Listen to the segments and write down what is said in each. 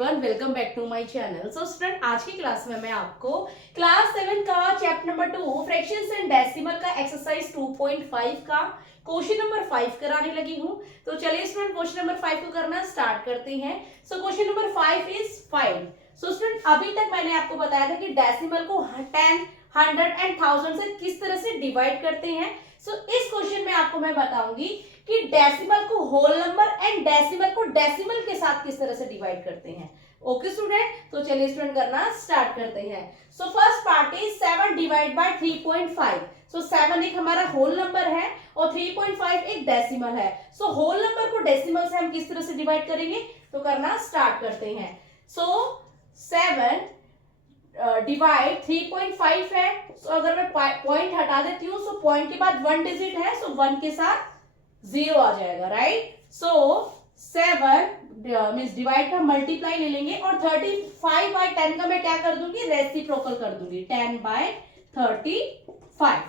Everyone, welcome back to my channel. So student, आज की class में मैं आपको क्लास 7 का chapter number 2 fractions and decimal का एक्सरसाइज 2.5 का क्वेश्चन नंबर 5 कराने लगी हूं। तो चलिए स्टूडेंट, क्वेश्चन नंबर 5 को करना स्टार्ट करते हैं। So question number 5 is find. So student, अभी तक मैंने आपको बताया था कि डेसिमल को 10, 100 एंड 1000 से किस तरह से डिवाइड करते हैं। सो इस क्वेश्चन में आपको मैं बताऊंगी कि डेसिमल को होल नंबर एंड डेसिमल को डेसिमल के साथ किस तरह से डिवाइड करते हैं। ओके स्टूडेंट, तो चलिए स्टूडेंट करना स्टार्ट करते हैं। So first part is 7 divide by 3.5। सो 7 एक हमारा होल नंबर है और 3.5 एक डेसिमल है। सो होल नंबर को डेसिमल से हम किस तरह से डिवाइड करेंगे, तो करना स्टार्ट करते हैं। सो 7 डिवाइड 3.5 है। सो अगर मैं पॉइंट हटा देती हूँ, सो पॉइंट के बाद 1 डिजिट है, सो 1 के साथ 0 आ जाएगा, राइट। सो 7 मींस डिवाइड का मल्टीप्लाई ले लेंगे और 35 बाय 10 का मैं क्या कर दूंगी, रेसिप्रोकल कर दूंगी, 10 बाय 35,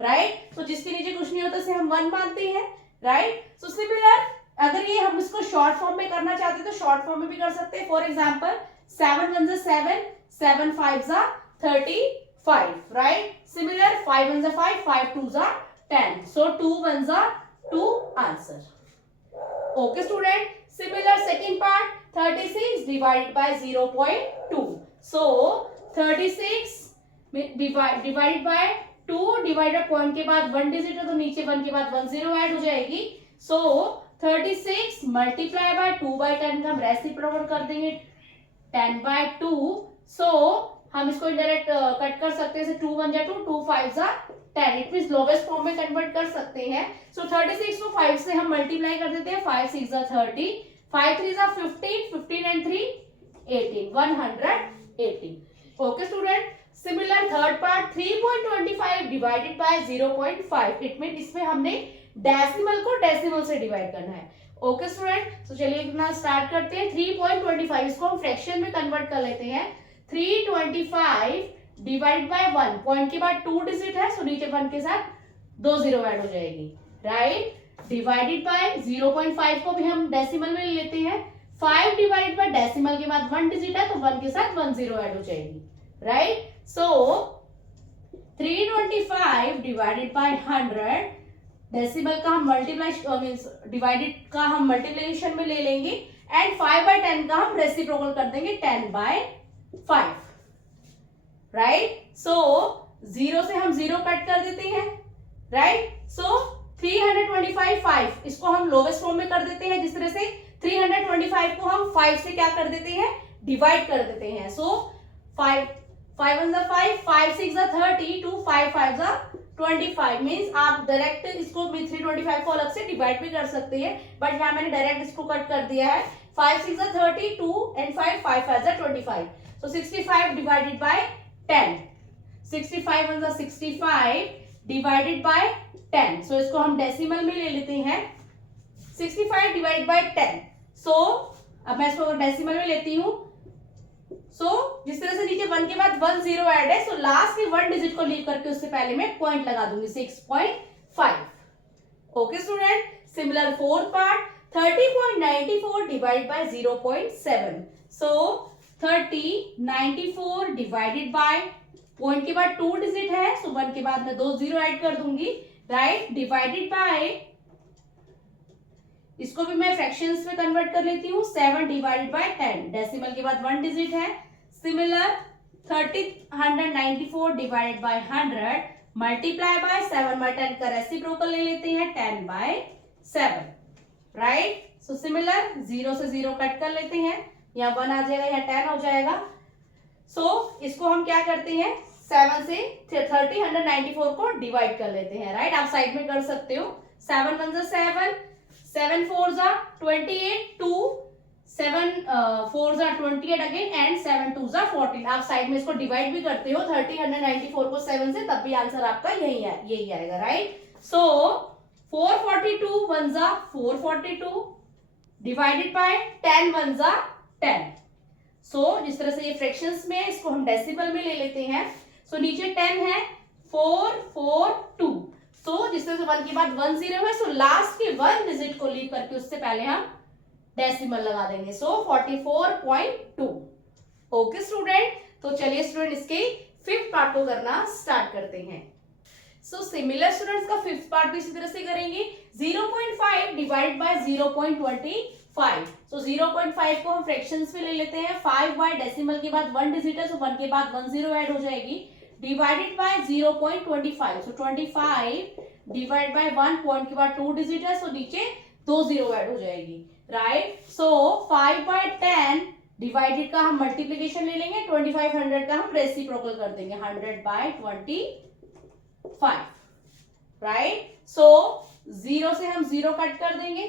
राइट। तो जिसके नीचे कुछ नहीं होता उसे हम 1 मानते हैं, राइट। सो सिमिलर, अगर ये हम इसको शॉर्ट फॉर्म में करना चाहते हैं तो शॉर्ट फॉर्म में भी कर सकते हैं। For example 7 1 7, 7 5 35, right. Similar 5 1 5, 5 2 10, so 2 1 2 answer. Okay student, similar second part 36 divided by 0.2. So 36 divided by 2 divided point के बाद 1 डिजिट है तो नीचे 1 के बाद 1 0 ऐड हो जाएगी। सो 36 मल्टीप्लाई बाय 2 बाय 10 का हम रेसिप्रोकल कर देंगे 10 बाय 2। सो हम इसको डायरेक्ट कट कर सकते हैं, 2 1 2, 2 5 10, इट मींस लोवेस्ट फॉर्म में कन्वर्ट कर सकते हैं। सो 36 को 5 से हम मल्टीप्लाई कर देते हैं, 5 6 30, 5 3 15, 15 and 3 18, 118। Okay student, similar third part 3.25 divided by 0.5, it mean इसमें हमने डेसिमल को डेसिमल से डिवाइड करना है। ओके स्टूडेंट, तो चलिए अपना स्टार्ट करते हैं। 3.25 इसको हम फ्रैक्शन में कन्वर्ट कर लेते हैं। 325 डिवाइड बाय 1, पॉइंट के बाद 2 डिजिट है, सो नीचे 1 के साथ 2 0 ऐड हो जाएगी, राइट। डिवाइडेड बाय 0.5 को भी हम डेसिमल में ले लेते हैं। 5 डिवाइड बाय डेसिमल के बाद 1 डिजिट है तो 1 के साथ 1 0 ऐड हो जाएगी, right. So 325 divided by 100, decimal का हम मल्टीप्लाई मींस डिवाइडेड का हम मल्टीप्लिकेशन में ले लेंगे एंड 5 बाय 10 का हम रेसिप्रोकल कर देंगे 10 बाय 5, राइट। सो 0 से हम 0 कट कर देते हैं, राइट। सो 325 5 इसको हम लोवेस्ट फॉर्म में कर देते हैं, जिस तरह से 325 को हम 5 से क्या कर देते हैं, डिवाइड कर देते हैं। सो 5 5 1 5, 5 6 30, 2 5 5 25, मींस आप डायरेक्ट इसको 325 को अलग से डिवाइड भी कर सकते हैं, बट यहाँ मैंने डायरेक्ट इसको कट कर दिया है। 5 6 30, 2 and 5 5 5 25, so 65 divided by 10, 65 1 65 divided by 10, सो इसको हम डेसिमल में ले लेते हैं। 65 डिवाइड बाय 10, सो अब मैं इसको डेसिमल में लेती हूँ। सो जिस तरह से नीचे 1 के बाद 1 0 ऐड है, सो लास्ट के 1 डिजिट को लीव करके उससे पहले मैं पॉइंट लगा दूंगी 6.5। Okay student, similar fourth part 30.94 divide by 0.7। So 30.94 divided by, point के बाद 2 डिजिट है, सो 1 के बाद मैं 2 0 ऐड कर दूंगी, राइट। डिवाइडेड बाय, इसको भी मैं फ्रैक्शंस में कन्वर्ट कर लेती हूँ, 7 डिवाइडेड बाय 10, डेसिमल के बाद 1 डिजिट है। Similar 194 divided by 100 multiply by 7 by 10 का रेसिप्रोकल ले लेते हैं, 10 बाय 7, राइट। सो सिमिलर 0 से 0 कट कर लेते हैं, यहाँ 1 आ जाएगा, यहाँ 10 हो जाएगा। सो इसको हम क्या करते हैं, 7 से 194 को डिवाइड कर लेते हैं, राइट। आप साइड में कर सकते हो। 7 1 7, 7 4 28, 2 7 4 28 अगेन एंड 7 2 14। आप साइड में इसको डिवाइड भी करते हो 194 को 7 से, तब भी आंसर आपका यही आएगा, राइट। So 442 1 442 divided by 10 1 10। सो जिस तरह से ये फ्रैक्शंस में, इसको हम डेसिमल में ले लेते हैं। सो नीचे 10 है, 442, सो जिस तरह से 1 के बाद 1 0 है, सो लास्ट के 1 डिजिट को लीव करके उससे पहले हम डेसिमल लगा देंगे, सो 44.2। ओके स्टूडेंट, तो चलिए स्टूडेंट इसके फिफ्थ पार्ट को करना स्टार्ट करते हैं। सो सिमिलर स्टूडेंट्स का फिफ्थ पार्ट भी इसी तरह से करेंगे। 0.5 डिवाइड बाय 0.25। सो 0.5 को हम फ्रैक्शंस में ले लेते हैं। 5 बाय डेसिमल के बाद 1 डिजिट है, सो 1 के बाद 1 जीरो ऐड हो जाएगी, divided by 0.25। So 25 divide by 1 point के बाद 2 डिजिट है, सो नीचे 2 जीरो ऐड हो जाएगी, राइट। सो 5 बाय 10 डिवाइडेड का हम मल्टीप्लीकेशन ले लेंगे, 2500 का हम रेसिप्रोकल कर देंगे, 100 बाय 25, राइट। सो 0 से हम 0 कट कर देंगे,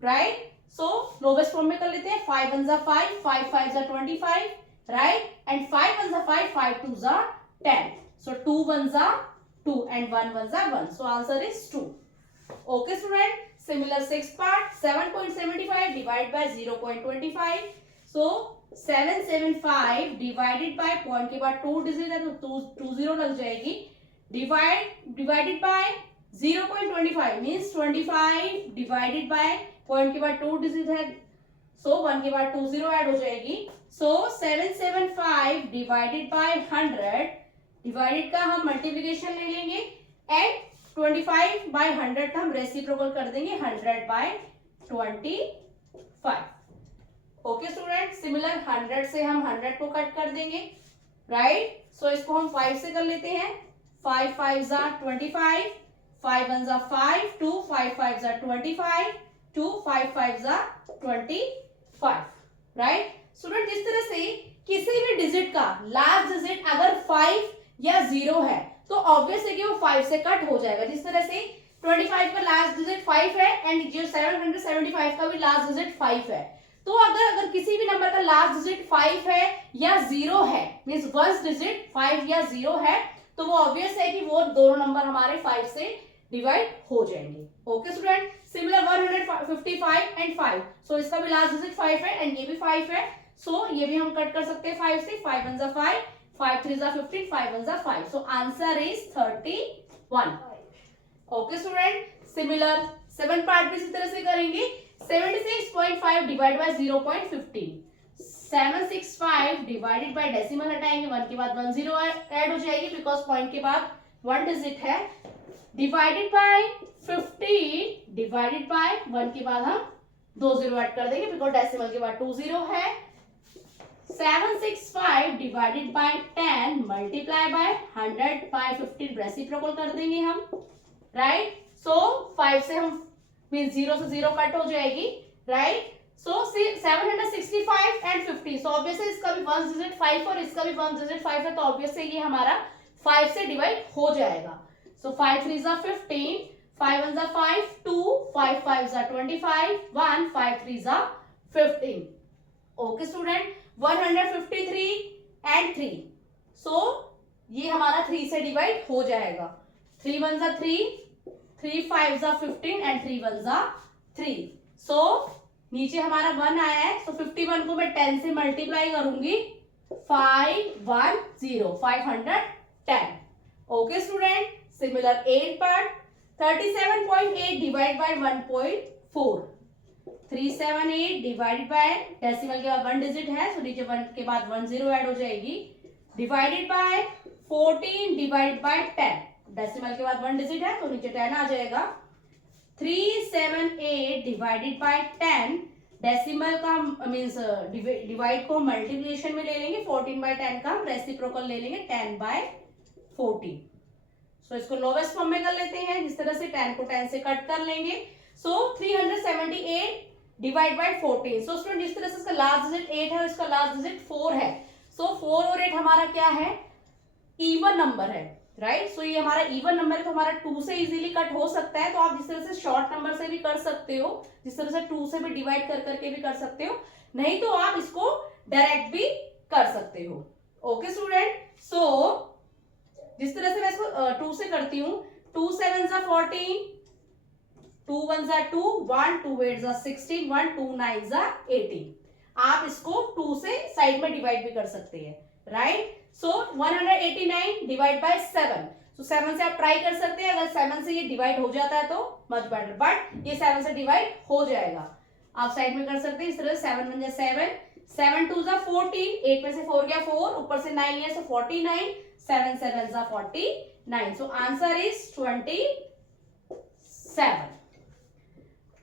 राइट। सो लोवेस्ट फॉर्म में कर लेते हैं, 5 1 5, 5 5 25, right, and 5 1 5, 5 2 10। So 2 1 2 and 1 1 1, so answer is 2. Okay student, similar sixth part, 7.75 divided by 0.25। so 775 divided by point के बाद 2 डिजिट है तो 2 जीरो लग जाएगी, divided by 0.25 means 25 divided by point के बाद 2 डिजिट है, so 1 के बाद 2 जीरो ऐड हो जाएगी। so 775 divided by 100, डिवाइडेड का हम मल्टीप्लिकेशन ले लेंगे, एंड 25 बाय 100 का हम रेसिप्रोकल कर देंगे, 100 बाय 25। ओके स्टूडेंट, सिमिलर 100 से हम 100 को कट कर देंगे, राइट। सो इसको हम 5 से कर लेते हैं, 5 5 25, 5 1 5, 2 5 5 25, 2 5 5 25, राइट। स्टूडेंट जिस तरह से किसी भी डिजिट का लास्ट डिजिट अगर 5 या 0 है तो ऑब्वियस है कि वो 5 से कट हो जाएगा। जिस तरह से 25 का लास्ट डिजिट 5 है एंड जो 775 का भी लास्ट डिजिट 5 है, तो अगर किसी भी नंबर का लास्ट डिजिट 5 है या 0 है, मींस फर्स्ट डिजिट 5 या 0 है, तो वो ऑब्वियस है कि वो दोनों नंबर हमारे 5 से डिवाइड हो जाएंगे। ओके स्टूडेंट, सिमिलर 155 एंड 5, सो इसका भी लास्ट डिजिट 5 है एंड ये भी 5 है, सो ये भी हम कट कर सकते हैं 5 से, 5 1 5, 5 3 15, 5 1 5, so answer is 31। Okay student, similar 7 part भी इसी तरह से करेंगे। 76.5 divide by 0.15, 765 divided bye decimal हटाएंगे, 1 के बाद 1 जीरो ऐड हो जाएगी बिकॉज पॉइंट के बाद 1 डिजिट है, डिवाइडेड बाय 50 डिवाइडेड बाय 1 के बाद हम 2 जीरो ऐड कर देंगे बिकॉज डेसिमल के बाद 2 जीरो है। 765 divided by 10 multiply by 100 by 15 reciprocal कर देंगे हम, राइट। सो 5 से हम मींस 0 से 0 कट हो जाएगी, right. So 765 and 50, so obviously इसका भी 1 डिजिट 5 और इसका भी 1 डिजिट 5 है, तो ऑब्वियसली ये हमारा 5 से डिवाइड हो जाएगा। सो 5 3 15, 5 1 5, 2 5 5 25, 1 5 3 15। ओके स्टूडेंट, 153 एंड 3, सो ये हमारा 3 से डिवाइड हो जाएगा, 3 1 3, 3 5 15 एंड 3 1 3, सो नीचे हमारा 1 आया है, सो 51 को मैं 10 से मल्टीप्लाई करूंगी, 510, 510। Okay student, similar 8 part, 37.8 divide by 1.4, 378 divided by decimal के बाद 1 डिजिट है, सो नीचे 1 के बाद 1 जीरो ऐड हो जाएगी, divided by 14 divide by 10, decimal के बाद 1 डिजिट है तो नीचे 10 आ जाएगा। 378 डिवाइडेड बाय 10, डेसिमल का मींस डिवाइड को मल्टीप्लिकेशन में ले लेंगे, 14 बाय 10 का हम रेसिप्रोकल ले लेंगे, 10 बाय 14। सो इसको लोवेस्ट फॉर्म में कर लेते हैं, जिस तरह से 10 को 10 से कट कर लेंगे। सो 378 डिवाइड बाय 14, सो स्टूडेंट जिस तरह से इसका लास्ट डिजिट 8 है और इसका लास्ट डिजिट 4 है, सो 4 और 8 हमारा क्या है, इवन नंबर है, राइट। सो ये हमारा इवन नंबर है तो हमारा 2 से इजीली कट हो सकता है, तो आप जिस तरह से शॉर्ट नंबर से भी कर सकते हो, जिस तरह से 2 से भी डिवाइड कर करके भी कर सकते हो, नहीं तो आप इसको डायरेक्ट भी कर सकते हो। ओके स्टूडेंट, सो जिस तरह से मैं इसको 2 से करती हूँ, 2 7 14, 2 1 2, 1 2 8 16, 1 2 9 18। आप इसको 2 से साइड में डिवाइड भी कर सकते हैं, राइट। सो 189 डिवाइड बाय 7, सो 7 से आप ट्राई कर सकते हैं, अगर 7 से ये डिवाइड हो जाता है तो मच बेटर, बट ये 7 से डिवाइड हो जाएगा, आप साइड में कर सकते हैं इस तरह। 7 1 जा 7, 7 2 जा 14, 8 में से 4 गया 4, ऊपर से 9 लिया सो 49, 7 7 जा 49, so answer is 27।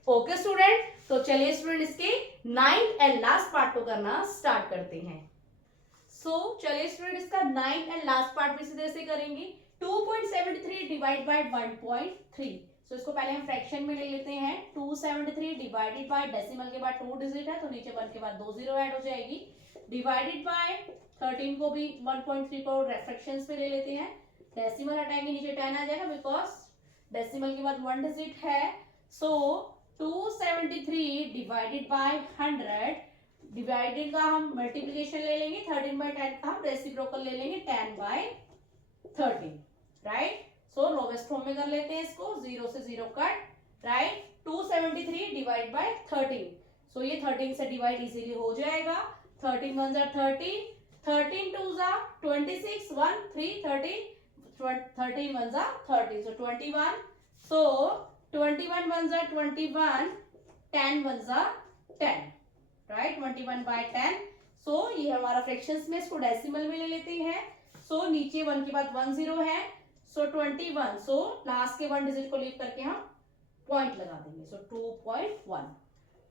Okay student, तो चलिए स्टूडेंट इसके 9th एंड लास्ट पार्ट को करना स्टार्ट करते हैं। चलिए स्टूडेंट इसका 9th एंड लास्ट पार्ट भी इसी तरह से करेंगे। 2.73 डिवाइड बाय 1.3। सो इसको पहले हम फ्रैक्शन में ले लेते हैं। 273 डिवाइडेड बाय, डेसिमल के बाद 2 डिजिट है तो नीचे 1 के बाद 2 जीरो ऐड हो जाएगी, डिवाइडेड बाय 13 को भी 1.3 को फ्रैक्शंस पे ले लेते हैं। डेसिमल हटाएंगे नीचे 10 आ जाएगा बिकॉज डेसिमल के बाद 1 डिजिट है। सो 273 डिवाइडेड बाय 100, डिवाइडेड का हम मल्टीप्लिकेशन ले लेंगे, 13 बाय 10 का हम रेसिप्रोकल ले लेंगे 10 बाय 13, राइट। सो लोवेस्ट फॉर्म में कर लेते हैं इसको, 0 से 0 कट, राइट। 273 डिवाइड बाय 13, सो ये 13 से डिवाइड इजीली हो जाएगा। 13 1 जा 30, 13 2 जा 26, 1 3 30, 13 1 जा 30, सो 21, सो 21 1 जा 21, 10 1 जा 10, राइट, 21 बाय 10। सो ये हमारा फ्रैक्शंस में, इसको डेसिमल में ले लेते हैं। सो नीचे 1 के बाद 1 0 है, सो 21, सो लास्ट के 1 डिजिट को लीव करके हम पॉइंट लगा देंगे, सो 2.1।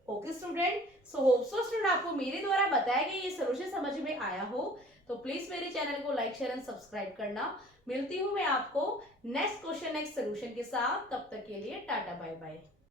Okay student, so hope so student आपको मेरे द्वारा बताया गया ये सॉल्यूशन समझ में आया हो, तो प्लीज मेरे चैनल को लाइक शेयर एंड सब्सक्राइब करना। मिलती हूँ मैं आपको नेक्स्ट क्वेश्चन नेक्स्ट सॉल्यूशन के साथ, तब तक के लिए टाटा बाय बाय।